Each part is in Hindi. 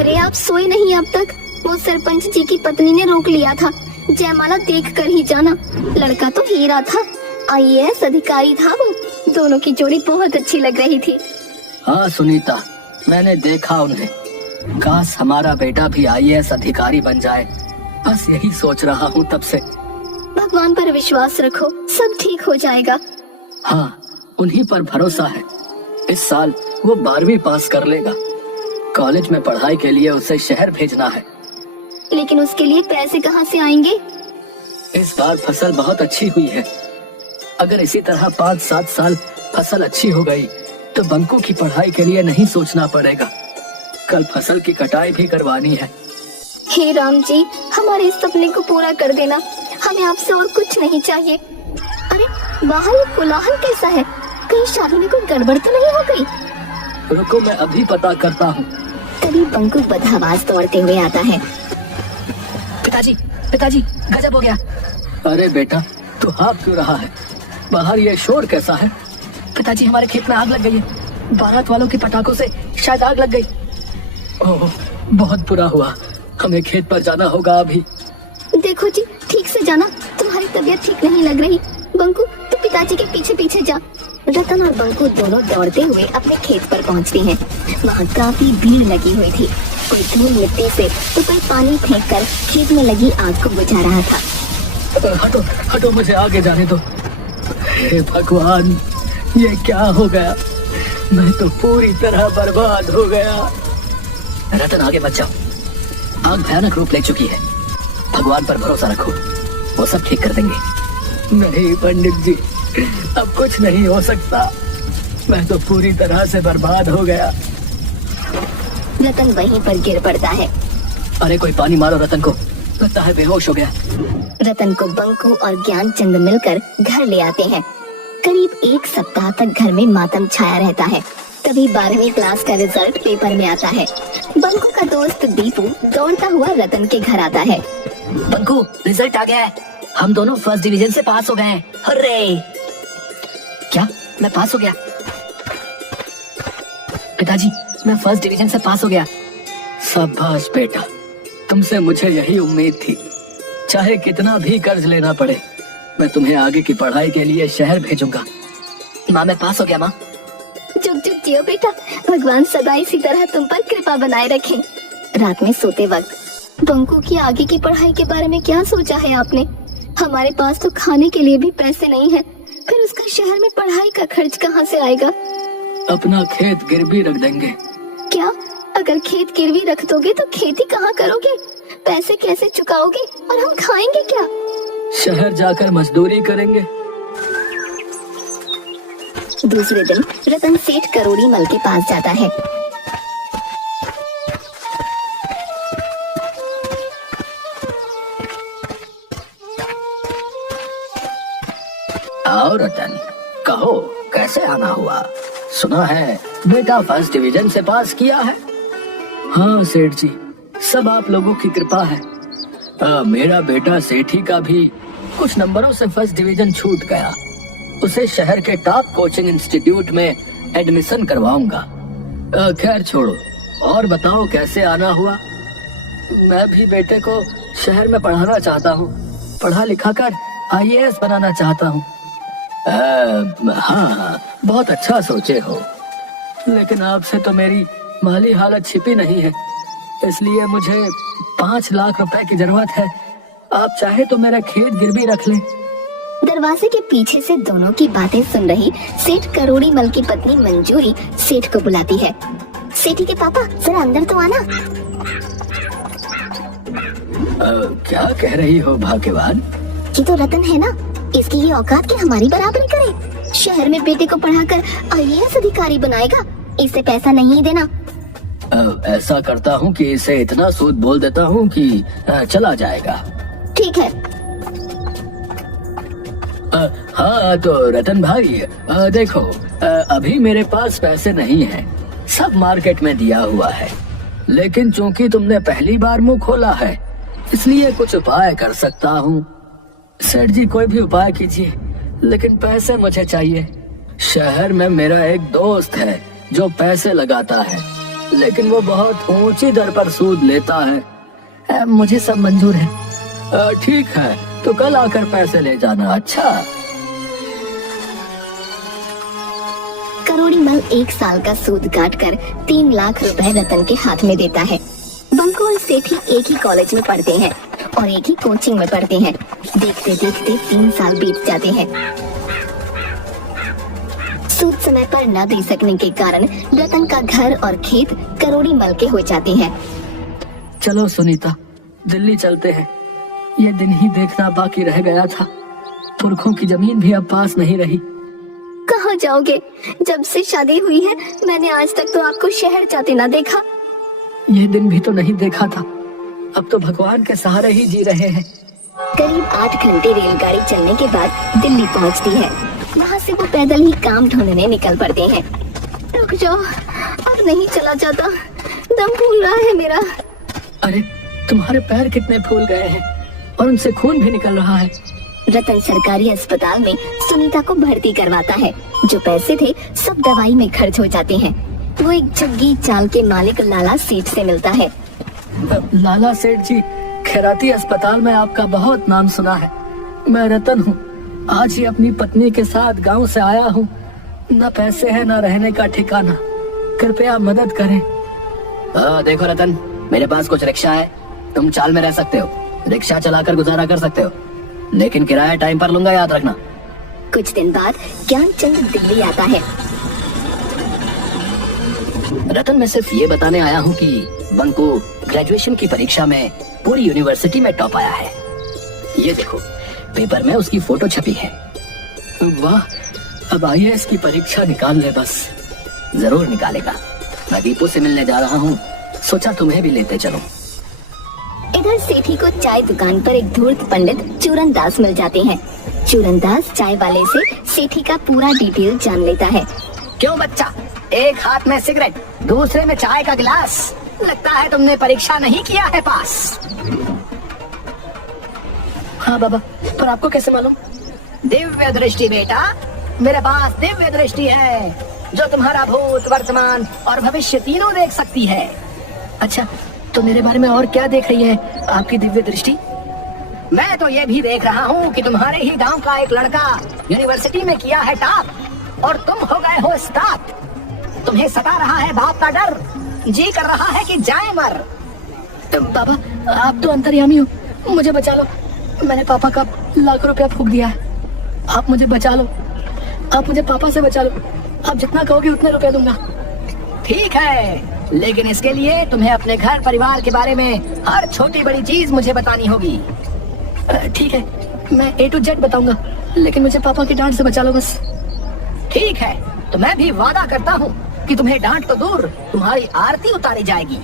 अरे आप सोए नहीं अब तक? वो सरपंच जी की पत्नी ने रोक लिया था। जयमाला देख कर ही जाना। लड़का तो हीरा था, आईएएस अधिकारी था वो। दोनों की जोड़ी बहुत अच्छी लग रही थी। हाँ सुनीता, मैंने देखा उन्हें। काश हमारा बेटा भी आईएएस अधिकारी बन जाए, बस यही सोच रहा हूँ तब से। भगवान पर विश्वास रखो, सब ठीक हो जाएगा। हाँ, उन्हीं पर भरोसा है। इस साल वो 12वीं पास कर लेगा। कॉलेज में पढ़ाई के लिए उसे शहर भेजना है। लेकिन उसके लिए पैसे कहाँ से आएंगे? इस बार फसल बहुत अच्छी हुई है। अगर इसी तरह 5-7 साल फसल अच्छी हो गई तो बंकू की पढ़ाई के लिए नहीं सोचना पड़ेगा। कल फसल की कटाई भी करवानी है। हे राम जी, हमारे इस सपने को पूरा कर देना। हमें आपसे और कुछ नहीं चाहिए। अरे बाहर ये कोलाहल कैसा है? कहीं शादी में कोई गड़बड़ तो नहीं हो गई? रुको, मैं अभी पता करता हूँ। तभी बंकू बदहवास दौड़ते हुए आता है। पिताजी, पिताजी, गजब हो गया। अरे बेटा, तू हाँफ क्यों रहा है? बाहर ये शोर कैसा है? पिताजी, हमारे खेत में आग लग गई है। बारात वालों के पटाखों से शायद आग लग गई। ओह, बहुत बुरा हुआ। हमें खेत पर जाना होगा अभी। देखो जी, ठीक से जाना, तुम्हारी तबीयत ठीक नहीं लग रही। बंकू, तू पिताजी के पीछे पीछे जा। रतन और बंकू दोनों दौड़ते हुए अपने खेत पर पहुंचते हैं। वहाँ काफी भीड़ लगी हुई थी। कोई धूल मिट्टी से तो कोई पानी फेंक कर खेत में लगी आग को बुझा रहा था। हटो हटो, मुझे आगे जाने दो। हे भगवान, ये क्या हो गया? मैं तो पूरी तरह बर्बाद हो गया। रतन, आगे मत जाओ। आग भयानक रूप ले चुकी है। भगवान पर भरोसा रखो, वो सब ठीक कर देंगे। नहीं पंडित जी, अब कुछ नहीं हो सकता। मैं तो पूरी तरह से बर्बाद हो गया। रतन वहीं पर गिर पड़ता है। अरे कोई पानी मारो रतन को, लगता है बेहोश हो गया। रतन को बंकू और ज्ञानचंद मिलकर घर ले आते हैं। करीब 1 सप्ताह तक घर में मातम छाया रहता है। तभी 12वीं क्लास का रिजल्ट पेपर में आता है। बंकू का दोस्त दीपू दौड़ता हुआ रतन के घर आता है। बंकू, रिजल्ट आ गया है। हम दोनों फर्स्ट डिवीजन से पास हो गए हैं। हुर्रे! क्या मैं पास हो गया? पिताजी, मैं फर्स्ट डिवीजन से पास हो गया। शाबाश बेटा, तुमसे मुझे यही उम्मीद थी। चाहे कितना भी कर्ज लेना पड़े, मैं तुम्हें आगे की पढ़ाई के लिए शहर भेजूंगा। माँ, मैं पास हो गया। माँ, जुग जुग जियो बेटा, भगवान सदा इसी तरह तुम पर कृपा बनाए रखें। रात में सोते वक्त बंकू की आगे की पढ़ाई के बारे में क्या सोचा है आपने? हमारे पास तो खाने के लिए भी पैसे नहीं है, फिर उसका शहर में पढ़ाई का खर्च कहाँ से आएगा? अपना खेत गिरवी रख देंगे। क्या? अगर खेत गिरवी रख दोगे तो खेती कहाँ करोगे? पैसे कैसे चुकाओगे और हम खाएंगे क्या? शहर जाकर मजदूरी करेंगे। दूसरे दिन रतन सेठ करोड़ी मल के पास जाता है। आओ रतन, कहो कैसे आना हुआ? सुना है बेटा फर्स्ट डिवीजन से पास किया है। हाँ सेठ जी, सब आप लोगों की कृपा है। मेरा बेटा सेठी का भी कुछ नंबरों से फर्स्ट डिवीजन छूट गया। उसे शहर के टॉप कोचिंग इंस्टीट्यूट में एडमिशन करवाऊंगा। खैर छोड़ो, और बताओ कैसे आना हुआ? मैं भी बेटे को शहर में पढ़ाना चाहता हूँ। पढ़ा लिखा कर आईएएस बनाना चाहता हूँ। हाँ, बहुत अच्छा सोचे हो, लेकिन आपसे तो मेरी माली हालत छिपी नहीं है, इसलिए मुझे 5 लाख रुपए की जरूरत है। आप चाहे तो मेरा खेत गिरवी रख लें। दरवाजे के पीछे से दोनों की बातें सुन रही सेठ करोड़ी मल की पत्नी मंजूरी सेठ को बुलाती है। सेठी के पापा, जरा अंदर तो आना। क्या कह रही हो भाग्यवान? ये तो रतन है ना, इसकी ये औकात कि हमारी बराबरी करे। शहर में बेटे को पढ़ाकर आईएएस अधिकारी बनाएगा। इसे पैसा नहीं देना। ऐसा करता हूँ कि इसे इतना सूद बोल देता हूँ कि चला जाएगा। ठीक है। हाँ तो रतन भाई, देखो, अभी मेरे पास पैसे नहीं हैं, सब मार्केट में दिया हुआ है। लेकिन चूंकि तुमने पहली बार मुंह खोला है, इसलिए कुछ उपाय कर सकता हूँ। सेठ जी, कोई भी उपाय कीजिए, लेकिन पैसे मुझे चाहिए। शहर में मेरा एक दोस्त है जो पैसे लगाता है। लेकिन वो बहुत ऊंची दर पर सूद लेता है। मुझे सब मंजूर है। ठीक है, तो कल आकर पैसे ले जाना। अच्छा। करोड़ी मल 1 साल का सूद काटकर 3 लाख रुपए रतन के हाथ में देता है। बंकू और सेठी एक ही कॉलेज में पढ़ते हैं और एक ही कोचिंग में पढ़ते हैं। देखते देखते 3 साल बीत जाते हैं। सूद समय पर न दे सकने के कारण रतन का घर और खेत करोड़ी मल के हो जाते हैं। चलो सुनीता, दिल्ली चलते हैं। ये दिन ही देखना बाकी रह गया था। पुरखों की जमीन भी अब पास नहीं रही। कहाँ जाओगे? जब से शादी हुई है मैंने आज तक तो आपको शहर जाते ना देखा। ये दिन भी तो नहीं देखा था। अब तो भगवान के सहारे ही जी रहे हैं। करीब 8 घंटे रेलगाड़ी चलने के बाद दिल्ली पहुंचती है। वहाँ से वो पैदल ही काम ढूंढने निकल पड़ते हैं। रुक जाओ, अब नहीं चला जाता, दम फूल रहा है मेरा। अरे तुम्हारे पैर कितने फूल गए हैं और उनसे खून भी निकल रहा है। रतन सरकारी अस्पताल में सुनीता को भर्ती करवाता है। जो पैसे थे सब दवाई में खर्च हो जाते हैं। वो एक झुग्गी चाल के मालिक लाला सेठ से मिलता है। लाला सेठ जी, खैराती अस्पताल में आपका बहुत नाम सुना है। मैं रतन हूँ। आज ही अपनी पत्नी के साथ गांव से आया हूँ। न पैसे है न रहने का ठिकाना। कृपया मदद करें। देखो रतन, मेरे पास कुछ रिक्शा है। तुम चाल में रह सकते हो। रिक्शा चलाकर गुजारा कर सकते हो, लेकिन किराया टाइम पर लूंगा, याद रखना। कुछ दिन बाद ज्ञानचंद दिल्ली आता है। रतन, मैं सिर्फ ये बताने आया हूँ कि बंकू ग्रेजुएशन की परीक्षा में पूरी यूनिवर्सिटी में टॉप आया है। ये देखो, पेपर में उसकी फोटो छपी है। वाह, अब IAS की परीक्षा निकाल ले बस। जरूर निकालेगा। मैं दीपू से मिलने जा रहा हूँ, सोचा तुम्हें भी लेते चलो। इधर सेठी को चाय दुकान पर एक धूर्त पंडित चूरन दास मिल जाते हैं। चूरन दास चाय वाले से सेठी का पूरा डिटेल जान लेता है। क्यों बच्चा, एक हाथ में सिगरेट, दूसरे में चाय का गिलास। लगता है तुमने परीक्षा नहीं किया है पास। हाँ बाबा, पर आपको कैसे मालूम? दिव्य दृष्टि बेटा, मेरे पास दिव्य दृष्टि है जो तुम्हारा भूत, वर्तमान और भविष्य तीनों देख सकती है। अच्छा, तो मेरे बारे में और क्या देख रही है आपकी दिव्य दृष्टि? मैं तो ये भी देख रहा हूँ कि तुम्हारे ही गांव का एक लड़का यूनिवर्सिटी में किया है टॉप और तुम हो गए हो स्टॉप। तुम्हें सता रहा है बाप का डर, जी कर रहा है कि जाए मर। बाबा, आप तो अंतर्यामी हो, मुझे बचा लो। मैंने पापा का लाखों रुपया फूंक दिया है। आप मुझे बचा लो, आप मुझे पापा से बचा लो। आप जितना कहोगे उतने रुपया दूंगा। ठीक है, लेकिन इसके लिए तुम्हें अपने घर परिवार के बारे में हर छोटी बड़ी चीज मुझे बतानी होगी। ठीक है, मैं A to Z बताऊंगा, लेकिन मुझे पापा की डांट से बचा लो बस। ठीक है, तो मैं भी वादा करता हूँ कि तुम्हें डांट तो दूर, तुम्हारी आरती उतारी जाएगी।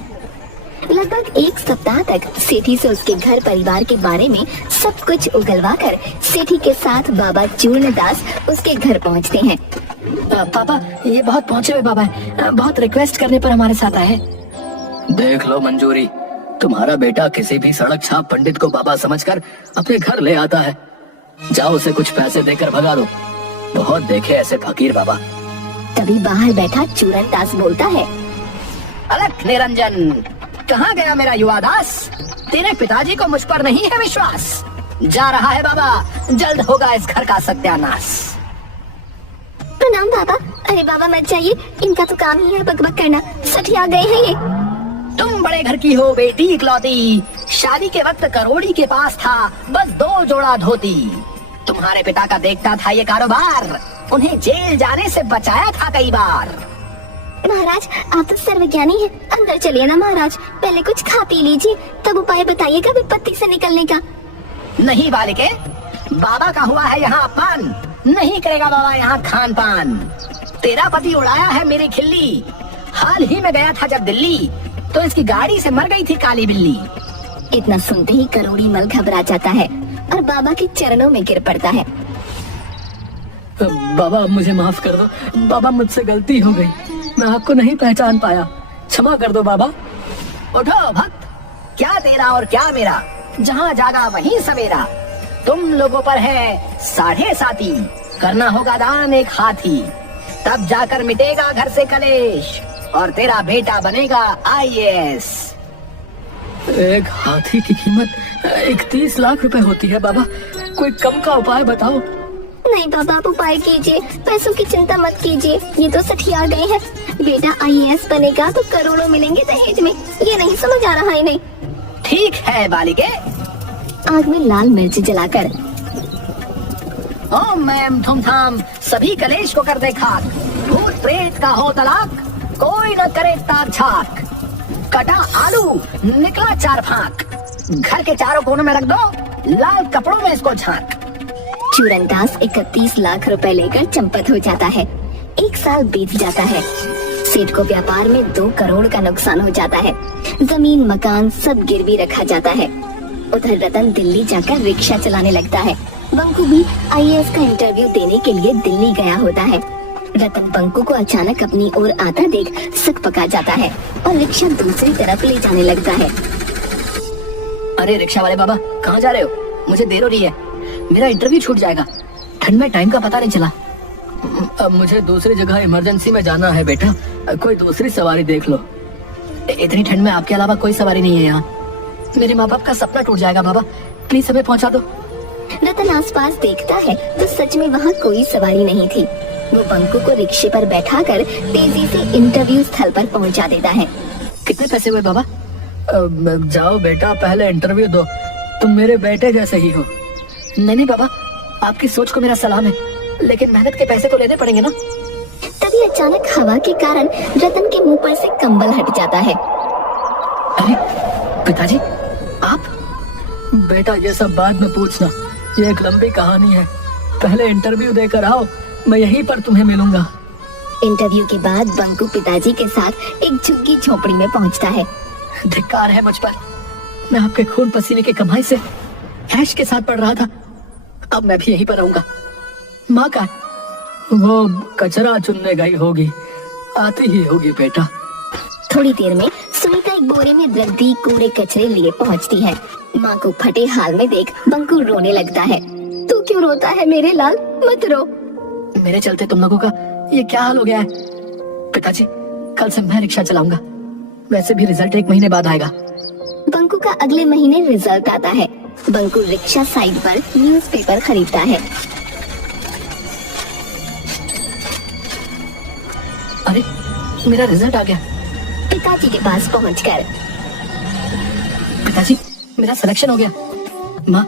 लगभग 1 सप्ताह तक सेठी से उसके घर परिवार के बारे में सब कुछ उगलवा कर सेठी के साथ बाबा चूर्ण दास उसके घर पहुंचते हैं। पापा, ये बहुत पहुंचे हुए बाबा है। बहुत रिक्वेस्ट करने पर हमारे साथ आए हैं। देख लो मंजूरी, तुम्हारा बेटा किसी भी सड़क छाप पंडित को बाबा समझकर अपने घर ले आता है। जाओ उसे कुछ पैसे देकर भगा दो। बहुत देखे ऐसे फकीर बाबा। तभी बाहर बैठा चूरन दास बोलता है, अलख निरंजन, कहाँ गया मेरा युवा दास? तेरे पिताजी को मुझ पर नहीं है विश्वास। जा रहा है बाबा, जल्द होगा इस घर का सत्यानाश। प्रणाम बाबा। अरे बाबा मत जाइए, इनका तो काम ही है बकबक करना। सठिया गए हैं ये। तुम बड़े घर की हो बेटी इकलौती। शादी के वक्त करोड़ी के पास था बस 2 जोड़ा धोती। तुम्हारे पिता का देखता था ये कारोबार, उन्हें जेल जाने से बचाया था कई बार। महाराज, आप तो सर्वज्ञानी हैं। अंदर चलिए ना महाराज, पहले कुछ खा पी लीजिए, तब उपाय बताइएगा विपत्ति से निकलने का। नहीं बालिके, बाबा का हुआ है यहाँ अपमान, नहीं करेगा बाबा यहाँ खान पान। तेरा पति उड़ाया है मेरी खिल्ली। हाल ही में गया था जब दिल्ली, तो इसकी गाड़ी से मर गई थी काली बिल्ली। इतना सुनते ही करोड़ी मल घबरा जाता है और बाबा के चरणों में गिर पड़ता है। बाबा, मुझे माफ कर दो। बाबा, मुझसे गलती हो गई। मैं आपको नहीं पहचान पाया, क्षमा कर दो बाबा। उठो भक्त, क्या तेरा और क्या मेरा, जहाँ जागा वहीं सवेरा। तुम लोगों पर है 7.5 करना होगा दान एक हाथी, तब जाकर मिटेगा घर से कलेश और तेरा बेटा बनेगा IAS। एक हाथी की कीमत 31 लाख रुपए होती है बाबा, कोई कम का उपाय बताओ। नहीं बाबा, आप उपाय कीजिए, पैसों की चिंता मत कीजिए, ये तो सठिया गए हैं। बेटा IAS बनेगा तो करोड़ों मिलेंगे दहेज में, ये नहीं समझ आ रहा है नहीं। ठीक है बालिके। आग में लाल मिर्च जलाकर ओम मैम थुमथाम सभी कलेश को कर दे खाक, भूत प्रेत का हो तलाक, कोई न करे ताक झाक, कटा आलू निकला 4 फाक, घर के चारों कोनों में रख दो, लाल कपड़ों में इसको झांक। चूरनदास 31 लाख रुपए लेकर चंपत हो जाता है। 1 साल बीत जाता है। सेठ को व्यापार में 2 करोड़ का नुकसान हो जाता है। जमीन मकान सब गिरवी रखा जाता है। उधर रतन दिल्ली जाकर रिक्शा चलाने लगता है। बंकू भी IAS का इंटरव्यू देने के लिए दिल्ली गया होता है। रतन बंकू को अचानक अपनी ओर आता देख सक पका जाता है और रिक्शा दूसरी तरफ ले जाने लगता है। अरे रिक्शा वाले बाबा, कहाँ जा रहे हो? मुझे देर हो रही है, मेरा इंटरव्यू छूट जाएगा। ठंड में टाइम का पता नहीं चला। अब मुझे दूसरी जगह इमरजेंसी में जाना है बेटा, कोई दूसरी सवारी देख लो। इतनी ठंड में आपके अलावा कोई सवारी नहीं है यहाँ। मेरे माँ बाप का सपना टूट जाएगा बाबा, प्लीज हमें पहुँचा दो। रतन आसपास देखता है तो सच में वहाँ कोई सवारी नहीं थी। वो बंकू को रिक्शे पर बैठाकर तेजी से इंटरव्यू स्थल पर पहुँचा देता है। कितने पैसे हुए बाबा? जाओ बेटा, पहले इंटरव्यू दो, तुम मेरे बेटे जैसे ही हो। नहीं बाबा, आपकी सोच को मेरा सलाम है, लेकिन मेहनत के पैसे तो लेने पड़ेंगे ना। तभी अचानक हवा के कारण रतन के मुंह पर से कंबल हट जाता है। अरे पिताजी, आप? बेटा ये सब बाद में पूछना, ये एक लंबी कहानी है, पहले इंटरव्यू देकर आओ, मैं यहीं पर तुम्हें मिलूंगा। इंटरव्यू के बाद बंकू पिताजी के साथ एक झुग्गी झोपड़ी में पहुंचता है। धिक्कार है मुझ पर, मैं आपके खून पसीने की कमाई से ऐश के साथ पढ़ रहा था, अब मैं भी यहीं पर रहूंगा। माँ का वो कचरा चुनने गई होगी, आती ही होगी बेटा। थोड़ी देर में सुनीता एक बोरे में रद्दी कूड़े कचरे लिए पहुंचती है। माँ को फटे हाल में देख बंकू रोने लगता है। तू क्यों रोता है मेरे लाल, मत रो। मेरे चलते तुम लोगों का ये क्या हाल हो गया है? पिताजी, कल से मैं रिक्शा चलाऊंगा, वैसे भी रिजल्ट 1 महीने बाद आएगा। बंकू का अगले महीने रिजल्ट आता है। बंकू रिक्शा साइड पर न्यूज़पेपर खरीदता है। अरे मेरा रिजल्ट आ गया। पिताजी के पास पहुंचकर पिताजी, मेरा सिलेक्शन हो गया। माँ,